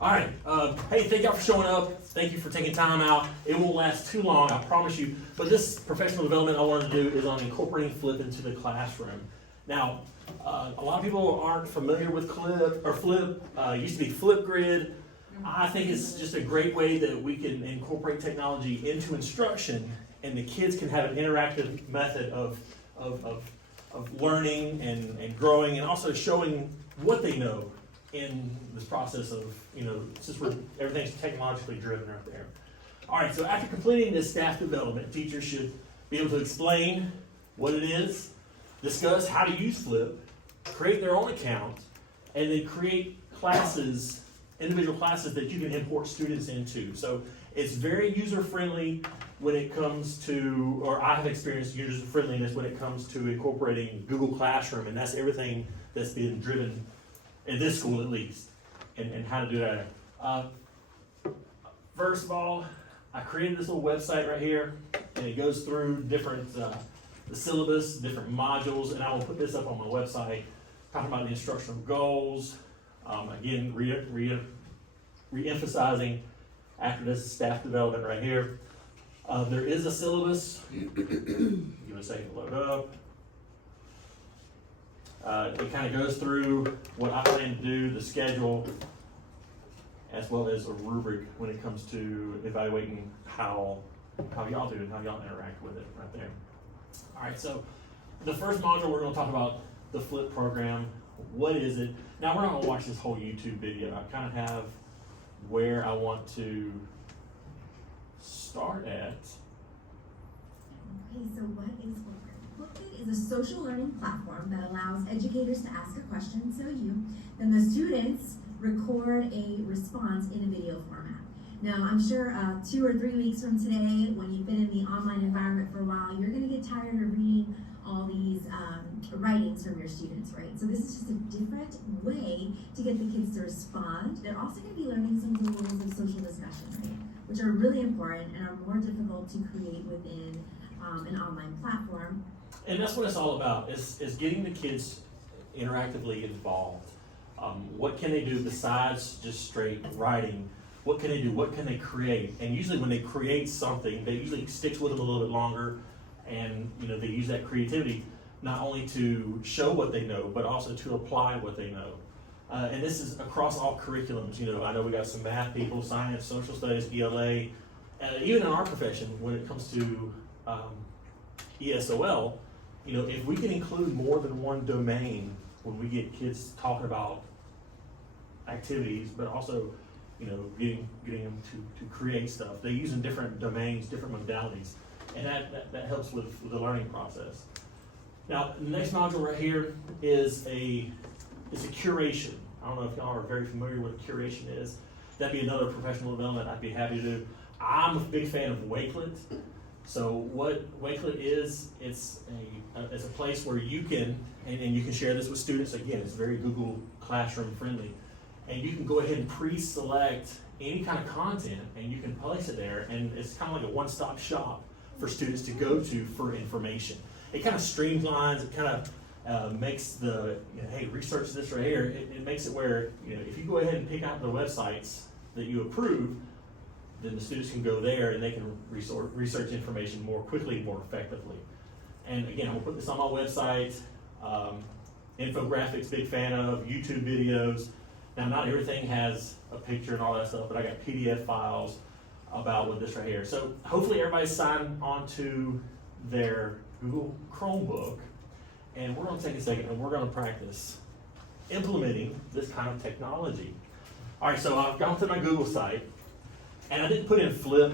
All right. Hey, thank y'all for showing up. Thank you for taking time out. It won't last too long, I promise you. But this professional development I wanted to do is on incorporating Flip into the classroom. Now, a lot of people aren't familiar with Flip. It used to be Flipgrid. I think it's just a great way that we can incorporate technology into instruction, and the kids can have an interactive method of learning and growing, and also showing what they know in this process of, since everything's technologically driven right there. All right, so after completing this staff development, teachers should be able to explain what it is, discuss how to use Flip, create their own account, and then create classes, individual classes that you can import students into. So it's very user-friendly when it comes to, or I have experienced user-friendliness when it comes to incorporating Google Classroom, and that's everything that's been driven in this school at least, and how to do that. First of all, I created this little website right here, and it goes through different, the syllabus, different modules, and I will put this up on my website, talking about the instructional goals. Again, re-emphasizing after this staff development right here. There is a syllabus. Give it a second to load up. It kind of goes through what I plan to do, the schedule, as well as a rubric when it comes to evaluating how y'all do and how y'all interact with it right there. All right, so the first module we're going to talk about the Flip program. What is it? Now we're not going to watch this whole YouTube video. I kind of have where I want to start at. Okay, so what is Flipgrid? Flipgrid is a social learning platform that allows educators to ask a question, so then the students record a response in a video format. Now, I'm sure 2 or 3 weeks from today, when you've been in the online environment for a while, you're going to get tired of reading all these writings from your students, right? So this is just a different way to get the kids to respond. They're also going to be learning some of the rules of social discussion, right? Which are really important and are more difficult to create within an online platform. And that's what it's all about, is getting the kids interactively involved. What can they do besides just straight writing? What can they do? What can they create? And usually when they create something, they usually sticks with them a little bit longer, and they use that creativity not only to show what they know, but also to apply what they know. And this is across all curriculums. I know we got some math people, science, social studies, ELA, even in our profession when it comes to ESOL, if we can include more than one domain when we get kids talking about activities, but also, getting them to create stuff. They use in different domains, different modalities, and that helps with the learning process. Now, the next module right here is a curation. I don't know if y'all are very familiar with what curation is. That'd be another professional development I'd be happy to do. I'm a big fan of Wakelet. So what Wakelet is, it's a place where you can, and you can share this with students. Again, it's very Google Classroom friendly. And you can go ahead and pre-select any kind of content, and you can place it there, and it's kind of like a one-stop shop for students to go to for information. It kind of streamlines, it kind of makes the, hey, research this right here. It makes it where, if you go ahead and pick out the websites that you approve, then the students can go there and they can research information more quickly, more effectively. And again, I'll put this on my website. Infographics, big fan of, YouTube videos. Now, not everything has a picture and all that stuff, but I got PDF files about what this right here. So hopefully everybody's signed onto their Google Chromebook, and we're going to take a second and we're going to practice implementing this kind of technology. All right, so I've gone to my Google site, and I didn't put in Flip.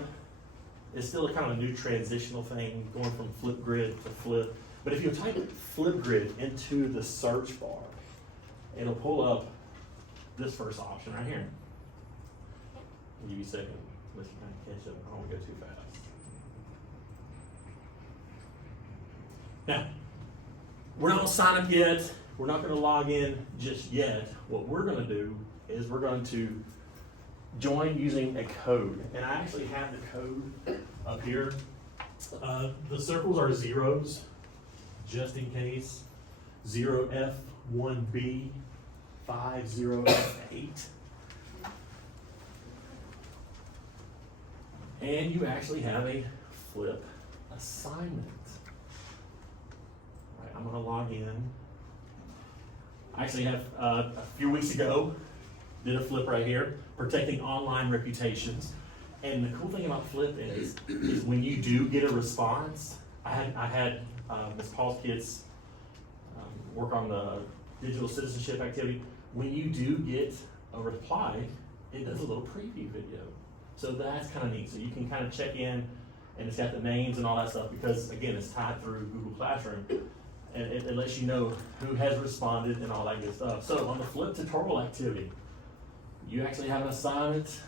It's still a kind of a new transitional thing, going from Flipgrid to Flip. But if you type Flipgrid into the search bar, it'll pull up this first option right here. I'll give you a second, let you kind of catch up. I don't want to go too fast. Now, we're not going to sign up yet. We're not going to log in just yet. What we're going to do is we're going to join using a code. And I actually have the code up here. The circles are zeros, just in case. 0F1B 50F8. And you actually have a flip assignment. All right, I'm gonna log in. I actually have, a few weeks ago, did a flip right here, protecting online reputations. And the cool thing about flip is when you do get a response, I had Ms. Paul's kids work on the digital citizenship activity. When you do get a reply, it does a little preview video. So that's kind of neat. So you can kind of check in, and it's got the names and all that stuff because, again, it's tied through Google Classroom. And it lets you know who has responded and all that good stuff. So on the flip tutorial activity, you actually have an assignment.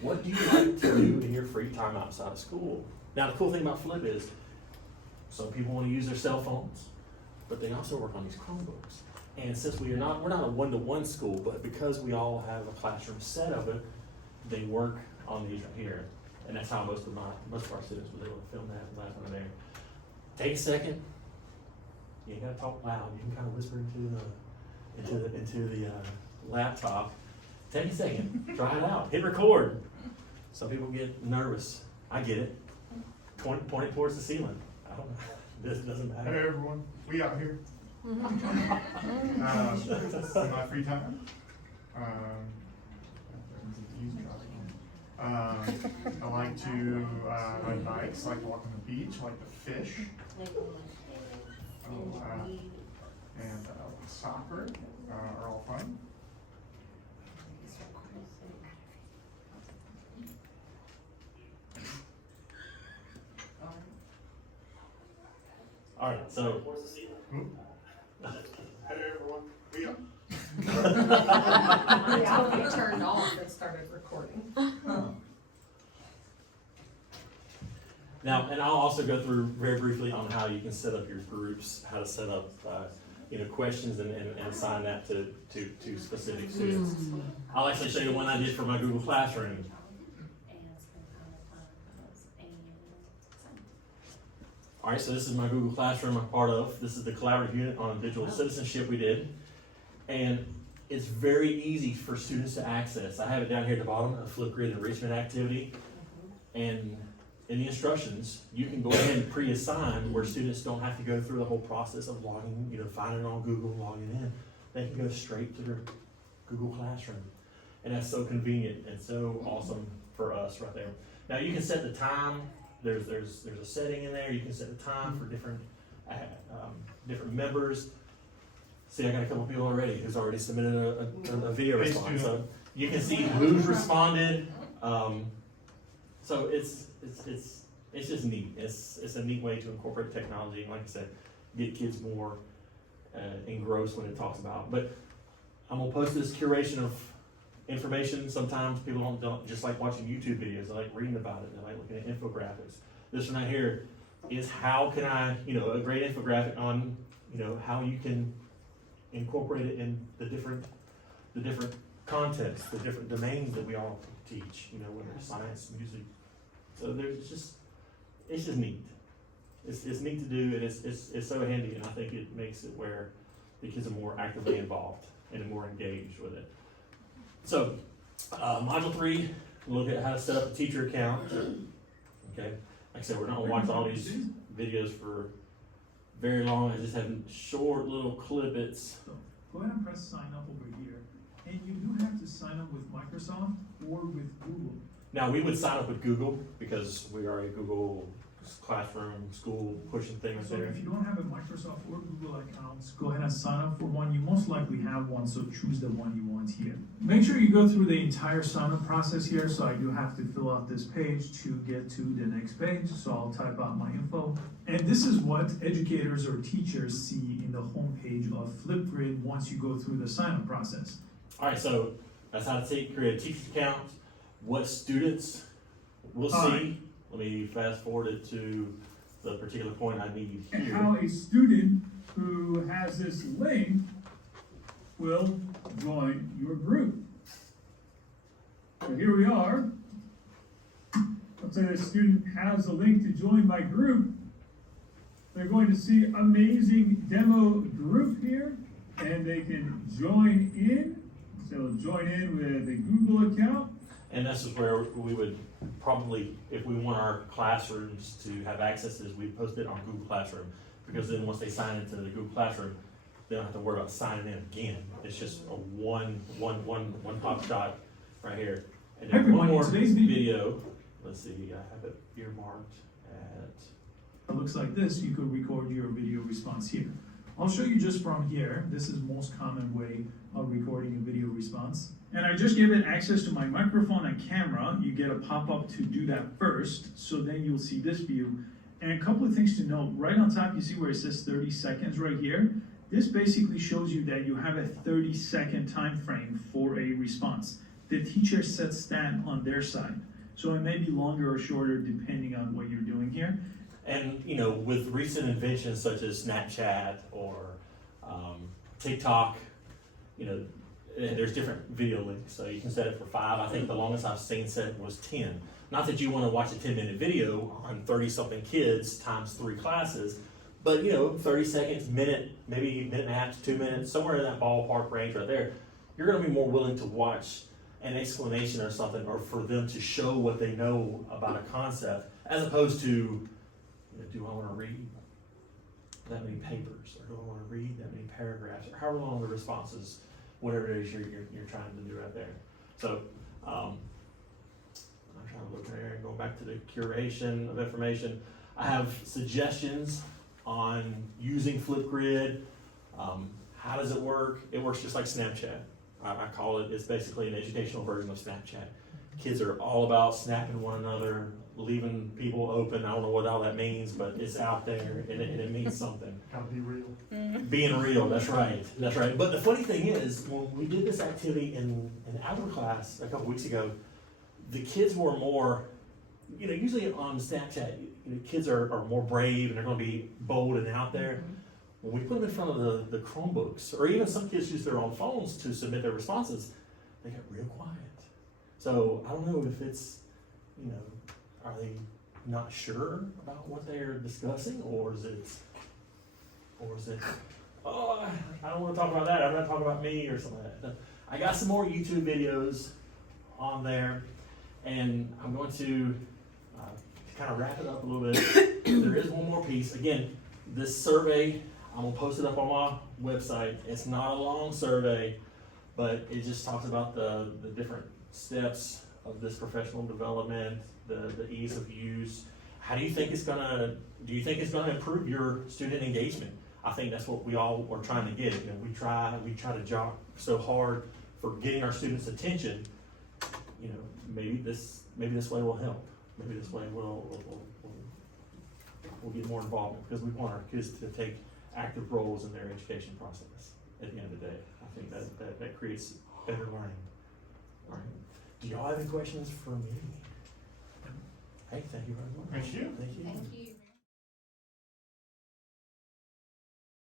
What do you like to do in your free time outside of school? Now, the cool thing about Flip is some people want to use their cell phones, but they also work on these Chromebooks. And since we're not a one-to-one school, but because we all have a classroom set of it, they work on these right here. And that's how most of our students were able to film that last time there. Take a second. You ain't gotta talk loud. You can kind of whisper into the laptop. Take a second. Try it out. Hit record. Some people get nervous. I get it. Point it towards the ceiling. I don't know. It doesn't matter. Hey everyone, we out here. In my free time. I like to ride bikes, I like to walk on the beach, I like to fish. And soccer are all fun. All right, so. Hey everyone, we up. My audio turned off and started recording. Now, and I'll also go through very briefly on how you can set up your groups, how to set up, questions and assign that to specific students. I'll actually show you one I did for my Google Classroom. All right, so this is my Google Classroom I'm part of. This is the collaborative unit on digital citizenship we did. And it's very easy for students to access. I have it down here at the bottom, a Flipgrid enrichment activity. And in the instructions, you can go ahead and pre-assign where students don't have to go through the whole process of logging, finding it on Google, logging in. They can go straight to their Google Classroom. And that's so convenient and so awesome for us right there. Now you can set the time. There's a setting in there. You can set the time for different members. See, I got a couple people already who's already submitted a video response. So you can see who's responded. So it's just neat. It's a neat way to incorporate technology. And like I said, get kids more engrossed when it talks about. But I'm gonna post this curation of information. Sometimes people don't just like watching YouTube videos. They like reading about it. They like looking at infographics. This one right here is how can I, a great infographic on, how you can incorporate it in the different contexts, the different domains that we all teach. Whether it's science, music. So it's just neat. It's neat to do, and it's so handy, and I think it makes it where the kids are more actively involved and more engaged with it. So, module 3, we'll look at how to set up a teacher account. Okay, like I said, we're not gonna watch all these videos for very long. I just have short little clippets. So go ahead and press sign up over here. And you do have to sign up with Microsoft or with Google. Now, we would sign up with Google because we are a Google Classroom school pushing things So there. if you don't have a Microsoft or Google accounts, go ahead and sign up for one. You most likely have one, so choose the one you want here. Make sure you go through the entire sign up process here. So I do have to fill out this page to get to the next page. So I'll type out my info. And this is what educators or teachers see in the home page of Flipgrid once you go through the sign up process. All right, so that's how to create a teacher's account. What students will see. Alright. Let me fast forward it to the particular point I need And here. how a student who has this link will join your group. So here we are. Let's say the student has a link to join my group. They're going to see amazing demo group here, and they can join in. So join in with a Google account. And this is where we would probably, if we want our classrooms to have access to this, we post it on Google Classroom. Because then once they sign into the Google Classroom, they don't have to worry about signing in again. It's just a one pop shot right here. And Hey, then one everyone, in more today's video, let's see, I have it earmarked at, It looks like this, you could record your video response here. I'll show you just from here. This is the most common way of recording a video response. And I just gave it access to my microphone and camera. You get a pop-up to do that first, so then you'll see this view. And a couple of things to note, right on top you see where it says 30 seconds right here. This basically shows you that you have a 30-second time frame for a response. The teacher sets that on their side. So it may be longer or shorter depending on what you're doing here. and you know, with recent inventions such as Snapchat or TikTok, you know, there's different video links. So you can set it for 5. I think the longest I've seen set was 10. Not that you want to watch a 10-minute video on 30-something kids times 3 classes, but you know, 30 seconds, minute, maybe a minute and a half to 2 minutes, somewhere in that ballpark range right there, you're going to be more willing to watch an explanation or something, or for them to show what they know about a concept, as opposed to, you know, do I want to read that many papers, or do I want to read that many paragraphs, or however long the response is, whatever it is you're trying to do right there. So, I'm trying to look there and go back to the curation of information. I have suggestions on using Flipgrid. How does it work? It works just like Snapchat. I call it, it's basically an educational version of Snapchat. Kids are all about snapping one another, leaving people open. I don't know what all that means, but it's out there and it means something. Gotta be real. Being real, that's right, that's right. But the funny thing is, when we did this activity in our class a couple weeks ago, the kids were more, you know, usually on Snapchat, you know, kids are more brave and they're gonna be bold and out there. When we put them in front of the Chromebooks, or even some kids use their own phones to submit their responses, they get real quiet. So I don't know if it's, you know, are they not sure about what they're discussing, or is it, oh, I don't want to talk about that, I'm not talking about me, or something like that. I got some more YouTube videos on there, and I'm going to kind of wrap it up a little bit. There is one more piece. Again, this survey, I'm gonna post it up on my website. It's not a long survey, but it just talks about the different steps of this professional development, the ease of use. How do you think it's gonna improve your student engagement? I think that's what we all are trying to get. You know, we try to jock so hard for getting our students' attention. You know, maybe this way will help. Maybe this way we'll get more involvement, because we want our kids to take active roles in their education process at the end of the day. I think that creates better learning. All right. Do y'all have any questions for me? Hey, thank you very much. Thank you. Thank you. Thank you.